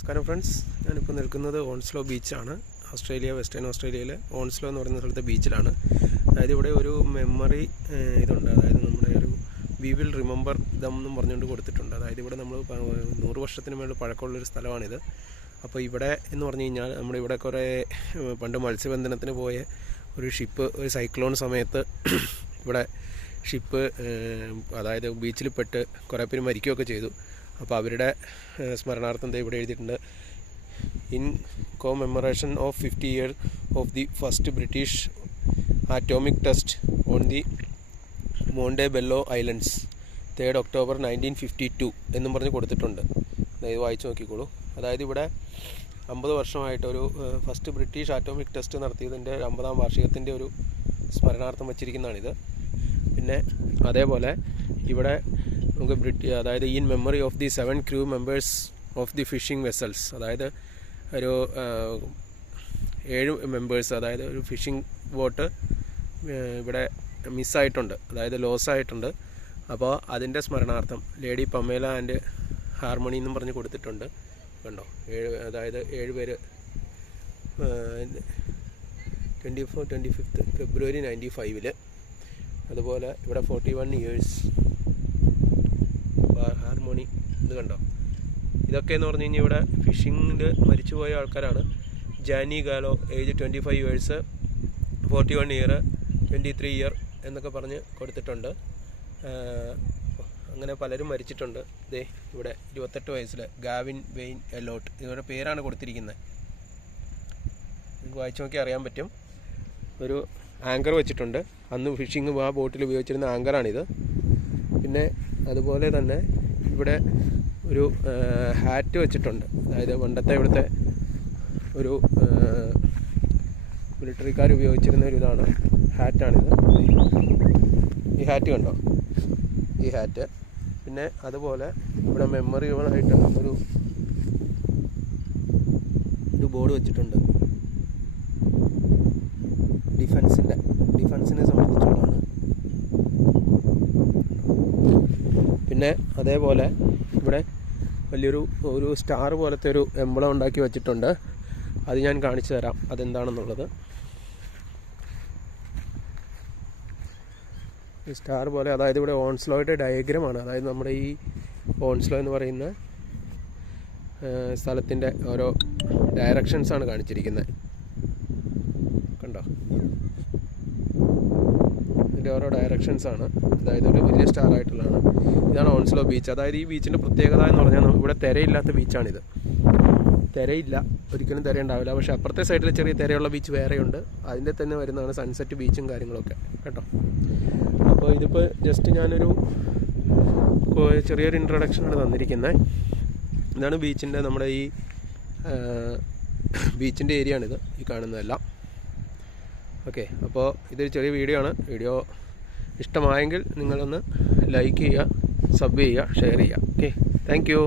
നമസ്കാരം ഫ്രണ്ട്സ്, ഞാനിപ്പോൾ നിൽക്കുന്നത് ഓൺസ്ലോ ബീച്ചാണ്. വെസ്റ്റേൺ ഓസ്ട്രേലിയയിലെ ഓൺസ്ലോ എന്ന് പറയുന്ന സ്ഥലത്തെ ബീച്ചിലാണ്. അതായത് ഇവിടെ ഒരു മെമ്മറി ഇതുണ്ട്. അതായത് നമ്മുടെ ഒരു വി വിൽ റിമെമ്പർ ദം എന്നും പറഞ്ഞുകൊണ്ട് കൊടുത്തിട്ടുണ്ട്. അതായത് ഇവിടെ നമ്മൾ 100 വർഷത്തിന് മേളിൽ പഴക്കമുള്ളൊരു സ്ഥലമാണിത്. അപ്പോൾ ഇവിടെ എന്ന് പറഞ്ഞു കഴിഞ്ഞാൽ നമ്മുടെ ഇവിടെ കുറേ പണ്ട് മത്സ്യബന്ധനത്തിന് പോയ ഒരു ഷിപ്പ് ഒരു സൈക്ലോൺ സമയത്ത് ഇവിടെ ഷിപ്പ് അതായത് ബീച്ചിൽ പെട്ട് കുറേ പേര് മരിക്കുകയൊക്കെ ചെയ്തു. അപ്പോൾ അവരുടെ സ്മരണാർത്ഥം ഇവിടെ എഴുതിയിട്ടുണ്ട്, in commemoration of 50 years of the first British atomic test on the Montebello islands 3rd October 1952 എന്നും പറഞ്ഞ് കൊടുത്തിട്ടുണ്ട്. അതായത് വായിച്ചു നോക്കിക്കോളൂ. അതായത് ഇവിടെ 50 വർഷമായിട്ടൊരു ഫസ്റ്റ് ബ്രിട്ടീഷ് ആറ്റോമിക് ടെസ്റ്റ് നടത്തിയതിൻ്റെ 50ാം വാർഷികത്തിൻ്റെ ഒരു സ്മരണാർത്ഥം വച്ചിരിക്കുന്നതാണിത്. പിന്നെ അതേപോലെ ഇവിടെ നമുക്ക് അതായത് in memory of the 7 crew members of the fishing vessels, അതായത് ഒരു 7 മെമ്പേഴ്സ്, അതായത് ഒരു ഫിഷിംഗ് ബോട്ട് ഇവിടെ മിസ്സായിട്ടുണ്ട്, അതായത് ലോസായിട്ടുണ്ട്. അപ്പോൾ അതിൻ്റെ സ്മരണാർത്ഥം ലേഡി പമേല ആൻഡ് ഹാർമണി എന്നും പറഞ്ഞ് കൊടുത്തിട്ടുണ്ട്. കണ്ടോ, അതായത് 7 പേര് 25 February 1995. അതുപോലെ ഇവിടെ 41 years ഹാർമോണി. ഇത് കണ്ടോ, ഇതൊക്കെ എന്ന് പറഞ്ഞു കഴിഞ്ഞാൽ ഇവിടെ ഫിഷിങ്ങിൽ മരിച്ചുപോയ ആൾക്കാരാണ്. Johnny Gallo age 25 years, 41 year, 23 year എന്നൊക്കെ പറഞ്ഞ് കൊടുത്തിട്ടുണ്ട്. അങ്ങനെ പലരും മരിച്ചിട്ടുണ്ട്. ദേ ഇവിടെ 28 വയസ്സിൽ ഗാവിൻ വെയിൻ എലോട്ട്, ഇവരുടെ പേരാണ് കൊടുത്തിരിക്കുന്നത്. നിങ്ങൾക്ക് വായിച്ചു നോക്കി അറിയാൻ പറ്റും. ഒരു ആങ്കർ വെച്ചിട്ടുണ്ട്. അന്ന് ഫിഷിങ് ആ ബോട്ടിൽ ഉപയോഗിച്ചിരുന്ന ആങ്കറാണിത്. പിന്നെ അതുപോലെ തന്നെ ഇവിടെ ഒരു ഹാറ്റ് വെച്ചിട്ടുണ്ട്. അതായത് പണ്ടത്തെ ഇവിടുത്തെ ഒരു മിലിറ്ററിക്കാർ ഉപയോഗിച്ചിരുന്ന ഒരു ഇതാണ്, ഹാറ്റാണിത്. ഈ ഹാറ്റ് കണ്ടോ, ഈ ഹാറ്റ്. പിന്നെ അതുപോലെ ഇവിടെ മെമ്മറികളായിട്ട് ഒരു ബോർഡ് വെച്ചിട്ടുണ്ട്. ഡിഫൻസിനെ സംബന്ധിച്ചുള്ളതാണ്. പിന്നെ അതേപോലെ ഇവിടെ ഒരു സ്റ്റാർ പോലത്തെ ഒരു എംബ്ലം ഉണ്ടാക്കി വെച്ചിട്ടുണ്ട്. അത് ഞാൻ കാണിച്ചു തരാം അതെന്താണെന്നുള്ളത്. ഈ സ്റ്റാർ പോലെ, അതായത് ഇവിടെ ഓൺസ്ലോയുടെ ഡയഗ്രമാണ്. അതായത് നമ്മുടെ ഈ ഓൺസ്ലോ എന്ന് പറയുന്ന സ്ഥലത്തിൻ്റെ ഓരോ ഡയറക്ഷൻസാണ് കാണിച്ചിരിക്കുന്നത്. കണ്ടോ, ഇതിൻ്റെ ഓരോ ഡയറക്ഷൻസാണ്. അതായത് ഒരു വലിയ സ്റ്റാർ ആയിട്ടുള്ളതാണ്. ഇതാണ് ഓൺസ്ലോ ബീച്ച്. അതായത് ഈ ബീച്ചിൻ്റെ പ്രത്യേകത എന്ന് പറഞ്ഞാൽ ഇവിടെ തിരയില്ലാത്ത ബീച്ചാണിത്. തിരയില്ല, ഒരിക്കലും തിരയുണ്ടാവില്ല. പക്ഷേ അപ്പുറത്തെ സൈഡിൽ ചെറിയ തിരയുള്ള ബീച്ച് വേറെയുണ്ട്. അതിൻ്റെ തന്നെ വരുന്നതാണ് സൺസെറ്റ് ബീച്ചും കാര്യങ്ങളൊക്കെ കേട്ടോ. അപ്പോൾ ഇതിപ്പോൾ ജസ്റ്റ് ഞാനൊരു ചെറിയൊരു ഇൻട്രൊഡക്ഷനാണ് തന്നിരിക്കുന്നത്. ഇതാണ് ബീച്ചിൻ്റെ, നമ്മുടെ ഈ ബീച്ചിൻ്റെ ഏരിയ ആണിത്, ഈ കാണുന്നതെല്ലാം. ഓക്കെ, അപ്പോൾ ഇതൊരു ചെറിയ വീഡിയോ ആണ്. വീഡിയോ ഇഷ്ടമായെങ്കിൽ നിങ്ങളൊന്ന് ലൈക്ക് ചെയ്യുക, സബ് ചെയ്യുക, ഷെയർ ചെയ്യുക. Okay, thank you.